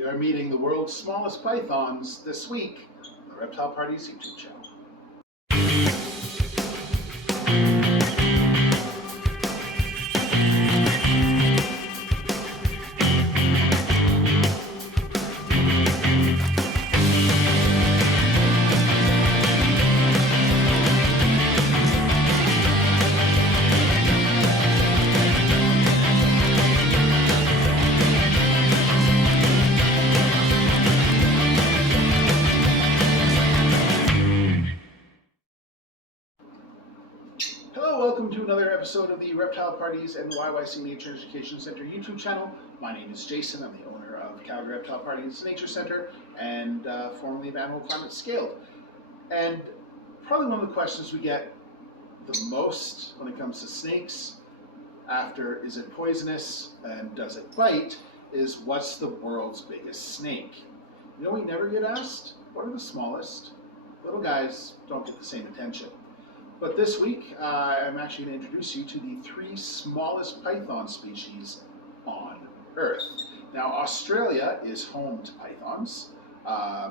We are meeting the world's smallest pythons this week on the Reptile Parties YouTube channel. Hello, welcome to another episode of the Reptile Parties and YYC Nature Education Center YouTube channel. My name is Jason. I'm the owner of Calgary Reptile Parties Nature Center and formerly of Animal Climate Scaled. And probably one of the questions we get the most when it comes to snakes, after is it poisonous and does it bite, is what's the world's biggest snake? You know, we never get asked, what are the smallest? Little guys don't get the same attention. But this week, I'm actually going to introduce you to the 3 smallest python species on Earth. Now, Australia is home to pythons.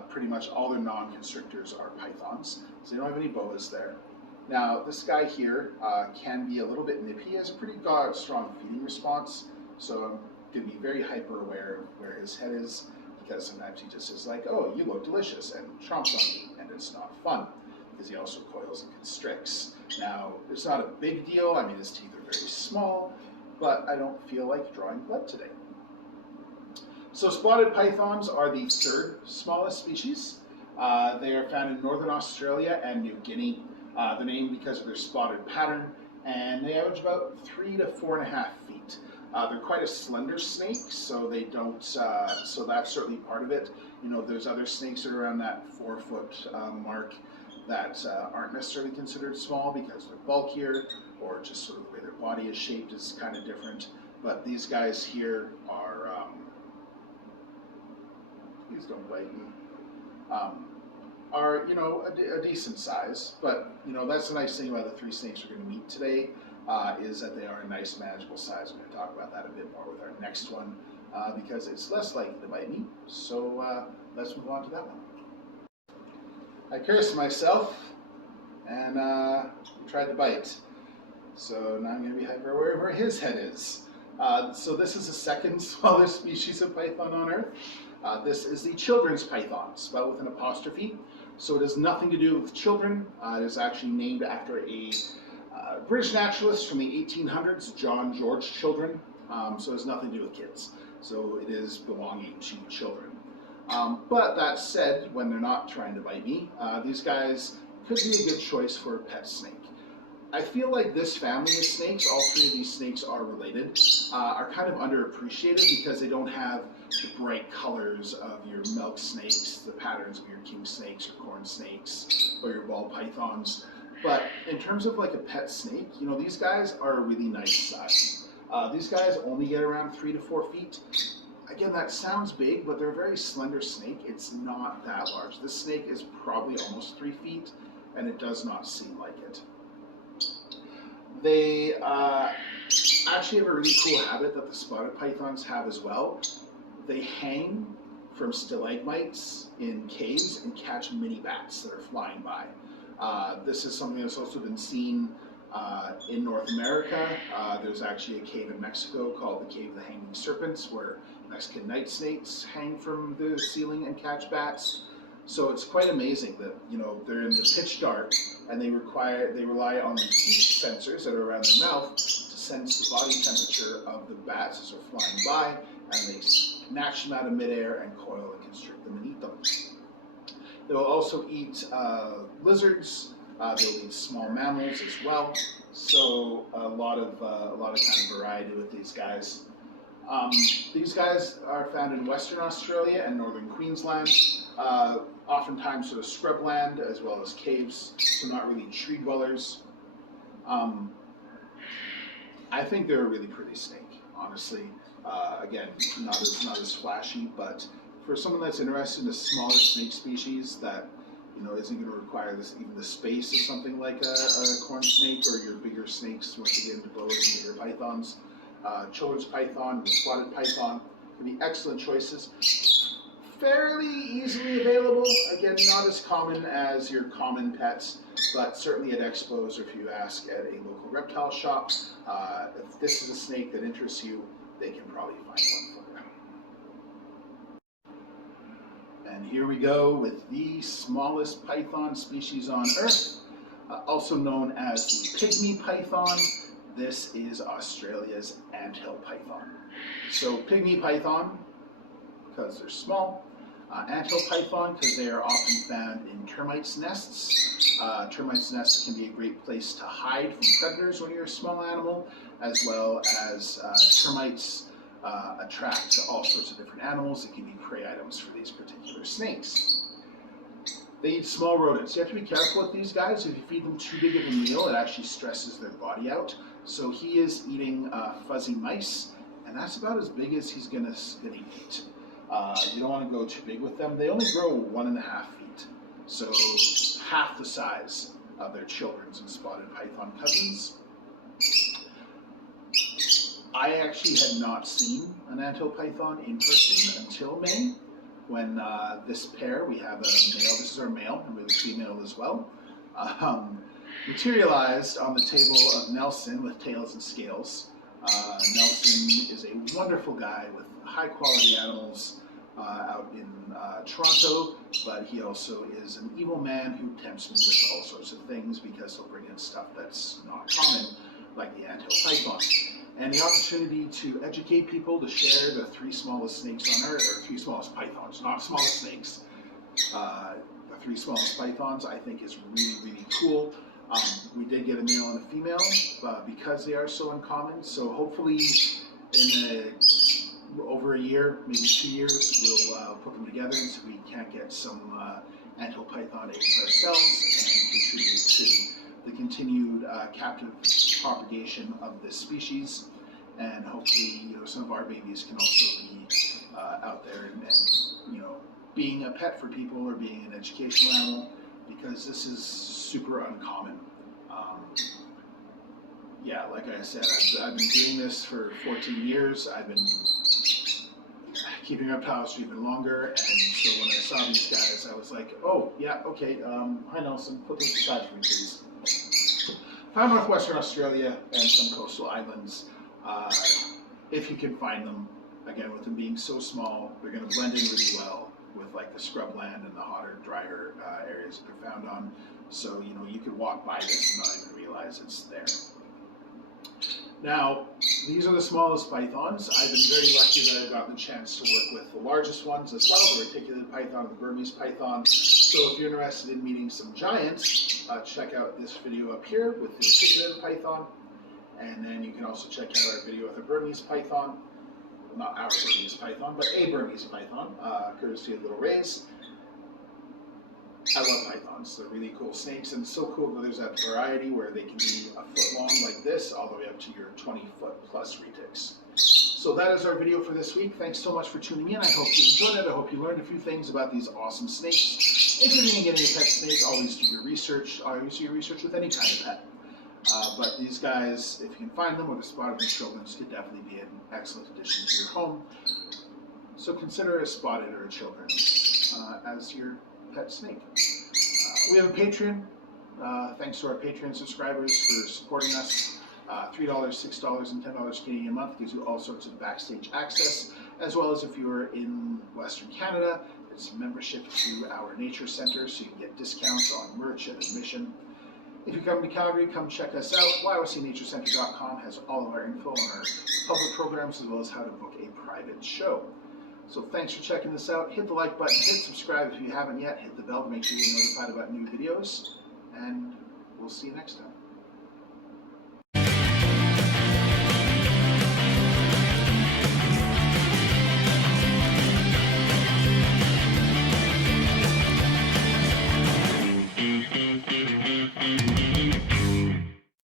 Pretty much all their non-constrictors are pythons, so they don't have any boas there. Now, this guy here can be a little bit nippy. He has a pretty strong feeding response, so I'm going to be very hyper-aware of where his head is, because sometimes he just is like, oh, you look delicious, and chomps on me, and it's not fun. Because he also coils and constricts. Now, it's not a big deal. I mean, his teeth are very small, but I don't feel like drawing blood today. So spotted pythons are the 3rd smallest species. They are found in northern Australia and New Guinea. They're named because of their spotted pattern, and they average about 3 to 4.5 feet. They're quite a slender snake, so they don't. So that's certainly part of it. You know, there's other snakes that are around that 4-foot mark that aren't necessarily considered small because they're bulkier, or just sort of the way their body is shaped is kind of different. But these guys here are, please don't bite me, are, you know, a decent size. But, you know, that's the nice thing about the 3 snakes we're going to meet today, is that they are a nice manageable size. We're going to talk about that a bit more with our next one, because it's less likely to bite me. So let's move on to that one. I cursed myself and tried to bite. So now I'm going to be hyper aware of where his head is. So this is the 2nd smallest species of python on Earth. This is the children's python, spelled with an apostrophe. So it has nothing to do with children. It is actually named after a British naturalist from the 1800s, John George Children. So it has nothing to do with kids. So it is belonging to children. But that said, when they're not trying to bite me, these guys could be a good choice for a pet snake. I feel like this family of snakes, all 3 of these snakes are related, are kind of underappreciated because they don't have the bright colors of your milk snakes, the patterns of your king snakes or corn snakes or your ball pythons. But in terms of like a pet snake, you know, these guys are a really nice size. These guys only get around 3 to 4 feet. Again, that sounds big, but they're a very slender snake. It's not that large. This snake is probably almost 3 feet, and it does not seem like it. They actually have a really cool habit that the spotted pythons have as well. They hang from stalagmites in caves and catch mini bats that are flying by. This is something that's also been seen in North America. There's actually a cave in Mexico called the Cave of the Hanging Serpents, where Mexican night snakes hang from the ceiling and catch bats. So it's quite amazing that, you know, they're in the pitch dark and they rely on these heat sensors that are around their mouth to sense the body temperature of the bats as they're flying by, and they snatch them out of midair and coil and constrict them and eat them. They'll also eat lizards. They'll eat small mammals as well. So a lot of kind of variety with these guys. These guys are found in Western Australia and Northern Queensland, oftentimes sort of scrubland as well as caves, so not really tree dwellers. I think they're a really pretty snake, honestly. Again, not as flashy, but for someone that's interested in a smaller snake species that, you know, isn't going to require even the space of something like a corn snake or your bigger snakes once you get into boas and bigger pythons. Children's python, the spotted python can be excellent choices. fairly easily available. Again, not as common as your common pets, but certainly at expos or if you ask at a local reptile shop, if this is a snake that interests you, they can probably find one for you. And here we go with the smallest python species on Earth, also known as the pygmy python. This is Australia's anthill python. So pygmy python, because they're small. Anthill python, because they are often found in termites' nests. Termites' nests can be a great place to hide from predators when you're a small animal, as well as termites attract all sorts of different animals that can be prey items for these particular snakes. They eat small rodents. You have to be careful with these guys. If you feed them too big of a meal, it actually stresses their body out. So he is eating fuzzy mice, and that's about as big as he's gonna eat. You don't want to go too big with them. They only grow 1.5 feet, so half the size of their children's and spotted python cousins. I actually had not seen an anthill python in person until May, when this pair, we have a male, this is our male, and we have a female as well, materialized on the table of Nelson with tails and scales. Nelson is a wonderful guy with high quality animals out in Toronto, but he also is an evil man who tempts me with all sorts of things because he'll bring in stuff that's not common, like the anthill python. And the opportunity to educate people, to share the 3 smallest snakes on Earth, or 3 smallest pythons, not smallest snakes, the 3 smallest pythons, I think is really, really cool. We did get a male and a female because they are so uncommon. So hopefully in over a year, maybe 2 years, we'll put them together and so we can get some anthill python eggs ourselves and contribute to the continued captive propagation of this species. And hopefully, some of our babies can also be out there and being a pet for people or being an educational animal, because this is super uncommon. Yeah, like I said, I've been doing this for 14 years. I've been keeping reptiles for even longer, and so when I saw these guys, I was like, oh, yeah, okay, hi Nelson, put those aside for me, please. Found Northwestern Australia and some coastal islands. If you can find them, again, with them being so small, they're going to blend in really well with like the scrubland and the hotter, drier areas that they're found on. So, you could walk by this and not even realize it's there. Now, these are the smallest pythons. I've been very lucky that I've gotten the chance to work with the largest ones as well, the reticulated python and the Burmese python. So if you're interested in meeting some giants, check out this video up here with the reticulated python. And then you can also check out our video with the Burmese python. Well, not our Burmese python, but a Burmese python, courtesy of Little Rays. I love pythons. They're really cool snakes, and it's so cool that there's that variety where they can be a foot long like this, all the way up to your 20-foot plus retics. So that is our video for this week. Thanks so much for tuning in. I hope you enjoyed it. I hope you learned a few things about these awesome snakes. If you're thinking of getting a pet snake, always do your research. Always do your research with any kind of pet. But these guys, if you can find them with a spotted in children's, could definitely be an excellent addition to your home. So consider a spotted or a children's as your pet snake. We have a Patreon. Thanks to our Patreon subscribers for supporting us. $3, $6, and $10 Canadian a month gives you all sorts of backstage access, as well as if you're in Western Canada, it's membership to our nature center, so you can get discounts on merch and admission. If you come to Calgary, come check us out. ywcnaturecenter.com has all of our info on our public programs, as well as how to book a private show. So thanks for checking this out. Hit the like button, hit subscribe if you haven't yet, hit the bell to make sure you're notified about new videos, and we'll see you next time.